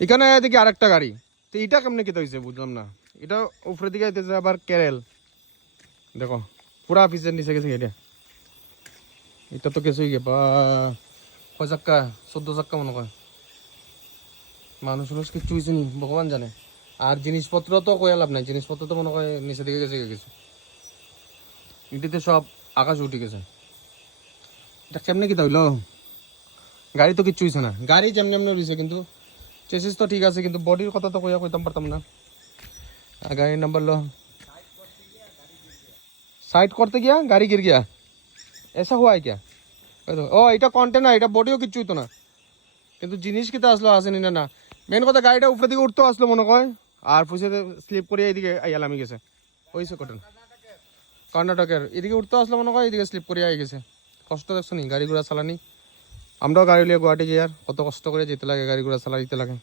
এখানে দেখি আরেকটা গাড়ি, তো এটা কেমনে কেটে হয়েছে বুঝলাম না। এটা উপরের দিকে আইতেছে আবার কেরেল, দেখো পুরা পিসের নিচে গেছে এটা। এটা তো কিছু গিয়ে বা কয় চাক্কা, 14 চাক্কা মনে হয়। মানুষ মানুষ কিচ্ছু হয়েছে নি ভগবান জানে। আর জিনিসপত্র তো কয়ে লাভ নাই, জিনিসপত্র তো মনে হয় নিচে দিকে গেছে কিছু। এটিতে সব আকাশ উঠে গেছে। এটা কেমনে কি হইলো? গাড়ি তো কিচ্ছু হয়েছে না, গাড়ি যেমনি এমনি রয়েছে কিন্তু চেসিস তো ঠিক আছে, কিন্তু বডির কথা তো কইতাম পারতাম না। আর গাড়ির নাম্বার লো, সাইড করতে গিয়া গাড়ি गिर गया, ऐसा हुआ है क्या? ও এটা কন্টেনার, এটা বডিও কিচ্ছু হইতো না, কিন্তু জিনিস কিতা আসলো আসেনি না। না মেন কথা গাড়িটা উপরে দিকে উঠতে আসলো মনে হয়, আর পুষে স্লিপ করে এইদিকে আইয়ালামি গেছে। হয়েছে কটন কর্ণাটকের এদিকে উঠতে আসলো মনে হয়, এইদিকে স্লিপ করে আই গেছে। কষ্ট দেখছো নি গাড়ি ঘোড়া চালানি। আমরাও গাড়ি লিয়ে গুয়াহাটি যাই, আর কত কষ্ট করে যেতে লাগে, গাড়ি ঘোড়া চালা দিতে লাগে।